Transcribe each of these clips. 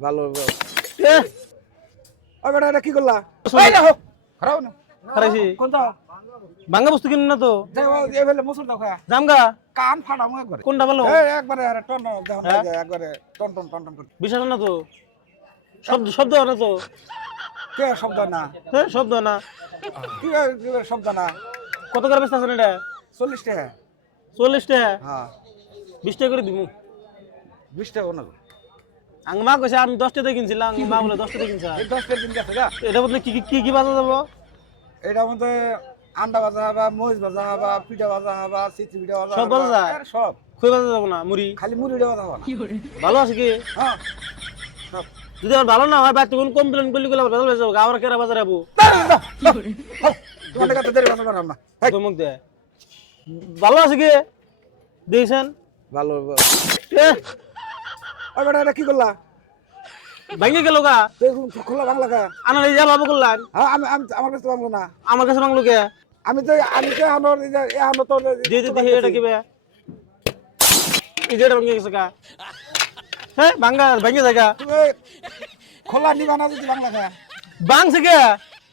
ভালো এ! ওই বেটা এটা কি করলা। দেখো। খারাপ না? খারাইছি। কোন দাও? ভাঙ্গা বস্তু কিনুন না তো? এই ফেলে মুসুর দাও খা জামগা? কান ফাটামো একবারে কোনটা ভালো? এই একবারে আরে টন টন দেখো না, হ্যাঁ? একবারে টন টন টন টন করে। বিশ্বাস না তো? শব্দ শব্দ না তো? কে শব্দ না? হ্যাঁ শব্দ না। কি কি শব্দ না? কত করে বেচতে আছেন এটা? চল্লিশ টাকা। চল্লিশ টাকা? হ্যাঁ। বিশ টাকা করে দিব বিশ টাকা না আং মা কইছে আমি দশ টাকা কিনছিলাম মা বলে দশ টাকা কিনছে। এই দশ টাকা দিন এটা বলতে কি কি- কি কি বাজা যাব? এটার মধ্যে আন্ডা ভাজা হবা মহিষ ভাজা হবা পিঠা ভাজা হবা চিচি পিঠা ভাজা সব ভাজা যায়? সব। যাব না মুড়ি? খালি মুড়ি ভাজা হবা ভালো আছে কি? হ্যাঁ। যদি আমার ভালো না হয় বাড়িতে কোন কমপ্লেন করলি গেলে ভেজাল ভেজাল যাব আবার কেরা বাজার আবু তোমার কাছে দেরি ভাজা করাম না। দেয় ভালো আছে কি? দিয়েছেন? ভালো। ওই বেটা এটা কি করলা? ভাঙে গেল গা। খোলা বাংলা কা আনার এই যা বাবু করলেন হ্যাঁ আমি আমি আমার কাছে বাংলা না। আমার কাছে বাংলো কে? আমি তো আমি তো আনোর এই আনো তো দিয়ে দিতে এটা কি বে? এই ভাঙে গেছে গা। হ্যাঁ ভাঙ্গা ভাঙে জায়গা খোলা নিবা না যদি বাংলা কা ভাঙছে কে?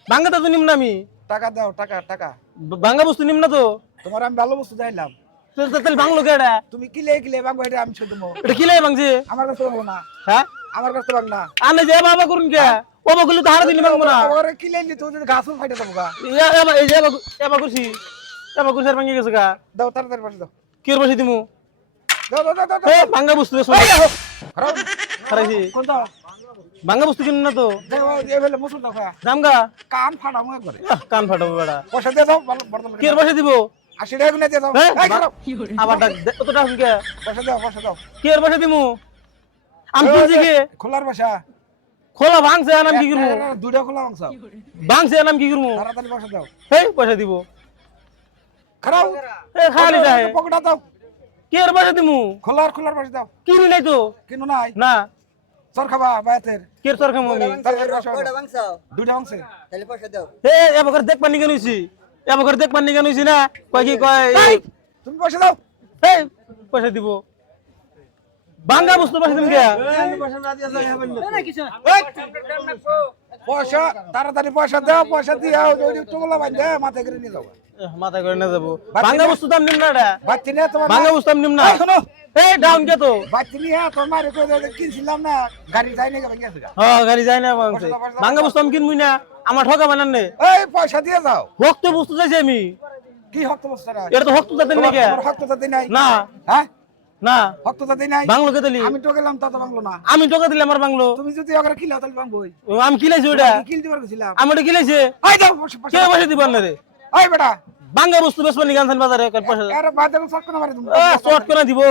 ভাঙ্গা তো নিম না আমি। টাকা দাও টাকা টাকা। ভাঙ্গা বস্তু নিম না তো। তোমার আমি ভালো বস্তু চাইলাম ভাঙলো তুমি কিলে কিলে এটা আমি এটা ভাঙছে? আমার কাছে না। হ্যাঁ? আমার কাছে বাংলা আনে যে বাবা করুন কে? ও বাগুলি তো হারা দিন ভাঙবো না। ওরে কিলে নি তুই যদি গাছও ফাইটে দেবো গা। ইয়া এবা এই যে এবা এবা করছি। এবা করছি আর ভাঙে গেছে গা। দাও তাড়াতাড়ি পাঠিয়ে দাও। কি এর বসে দিমু? দাও দাও দাও দাও এ ভাঙ্গা বস্তু রে খারাপ। খারাইছি। কোন দাও? ভাঙ্গা বস্তু কিনুন না তো। জামগা কান আহ, কান ফাটাবো বেড়া। পয়সা দিয়ে দাও কি বসে দিব? আশি টাকা গুনে দিয়ে দাও। হ্যাঁ, এই খারাপ আবার ডাক কত টাকা কে পয়সা দাও পয়সা দাও। কি এর বসে দিমু? আমি কিনছি কি? খোলার পয়সা খোলা ভাঙছে আর আমি কি করব? দুইটা খোলা মাংস ভাঙছে আর আমি কি করব? তাড়াতাড়ি পয়সা দাও। হেই পয়সা দিব। খারাপ এ খালি যায়। পকেটা দাও। কি এর বসে দিমু? খোলার খোলার পয়সা দাও। কিনি নাই তো? কিনো নাই। না। চর খাবা বায়াতের। কি আমি? তাহলে পয়সা দাও। এবার দেখ পানি কেন হইছি? এবার করে দেখ পানি কেন না? কয় কি কয়? তুমি পয়সা দাও। এই পয়সা দিব। বাঙ্গা বস্তু পয়সা দিম কে? পয়সা তাড়াতাড়ি পয়সা দাও পয়সা দিয়ে টোকলা বান্ধে মাথায় করে নিয়ে যাও। মাথা করে না যাব। বাঙ্গা বস্তু দাম নিম না এটা? বাচ্চি নিয়ে তোমার বাঙ্গা বস্তু দাম নিম না? শোনো। এই ডাউন কে তো? বাচ্চি নিয়ে তোমার কই কিনছিলাম না গাড়ি যাই না। হ্যাঁ গাড়ি যায় না বাঙ্গা বস্তু আমি কিনবই না? আমার ঠকা বানান নে এই পয়সা দিয়ে যাও। হক তো বস্তু চাইছি আমি। কি হক তো বস্তারা এটা তো হক তো যাতে নাকি? হক তো নাই। না। হ্যাঁ? না। হক তো নাই। বাংলো কে দিলি? আমি তো গেলাম তা তো বাংলো না। আমি টাকা দিলে আমার বাংলো। তুমি যদি ওখানে কিলাও তাহলে ও, আমি কিলাইছি ওটা কিল দিবার গেছিলাম আমি ওটা কিলাইছি এই দাও কে দিবার না রে। এই বেটা। বাঙ্গা বস্তু বেসবানি গানছেন বাজারে? পয়সা আরে দেখো সব কোন মারি তুমি। শর্ট করে দিব।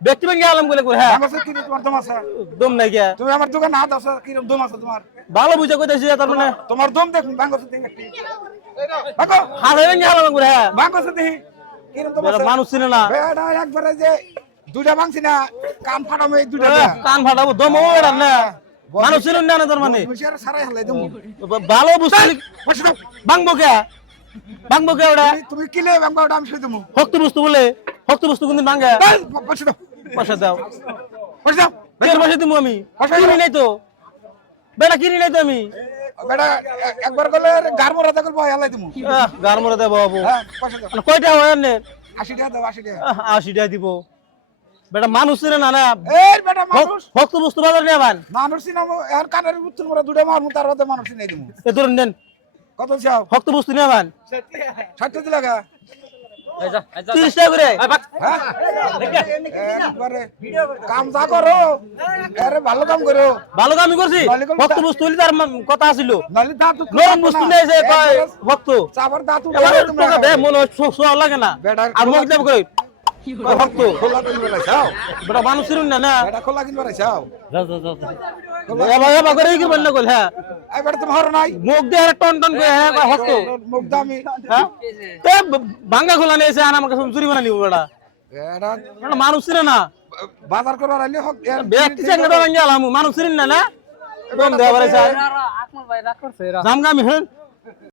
ব্যক্তি ব্যাংকে আলাম বলে হ্যাঁ। আমার সাথে তোমার দম আছে? দম নাই তুমি আমার দোকানে হাত আছে কি দম আছে তোমার? ভালো বুঝা কইতেছি তার মানে তোমার দম দেখুন একটি বাঙ্গো ব্যাংকে আলাম করে হ্যাঁ। কি বেটা আছে? মানুষ চিনে না। একবারে যে দুইটা ভাঙছি না কান ফাটামো এই দুইটা। কান ফাটাবো দম না। মানুষ চিনুন না তার মানে। সারাই হলাই ভালো বুঝতে দাও বাংবো কে? বাংবো কে ওটা? তুমি- কিলে বাঙ্গো ওটা আমি দেবো। হক্ত বস্তু বলে। হক্ত বস্তু কোনদিন ভাঙ্গে? পয়সা দাও। পয়সা দাও। পয়সা দাও। কে পয়সা দিব আমি? কিনি নাই তো। বেটা কিনি নাই তো আমি? বেটা একবার গেলে গার মরা দেখল ভয় হালাই তুমি গার মরে দেবো বাবু। হ্যাঁ কয়টা হয় টাকা দাও টাকা। টাকা দিব। বেটা মানুষ না না? বেটা মানুষ। ভক্ত বস্তু বাজার নিয়ে আবান মানুষ চিনামো এর কানের উত্তর মরা দুটা মারমু তার মধ্যে মানুষ চিনাই দিমু। এ ধরুন দেন। কত চাও? ভক্ত বস্তু গা। তিরিশ টাকা করে হ্যাঁ? কাম যা করো। আরে ভালো কাম করো। ভালো কামই করছি। ভক্ত বস্তু হইলে তার কথা আছিল। নাহলে নরম বস্তু নেই যে ভক্ত। দাঁত মনে হয় সোয়া লাগে না। আর মুখ দেব করে কয় ভক্ত? খোলা কিনবে রাইছাও বেটা মানুষ না বেটা খোলা করে কি বলনা কল হ্যাঁ। এই বেটা তোমার নাই? মুখ আর টন টন করে হ্যাঁ মুখ দামি হ্যাঁ? ভাঙ্গা খোলা নিয়ে এসে আর আমার কাছে চুরি বানা নিব বেটা। বেটা মানুষ না। বাজার করবার আইলে হোক এর ব্যক্তি চেঙ্গা ভাঙ্গা আলাম? মানুষ না আকমল ভাই করছে হ্যাঁ?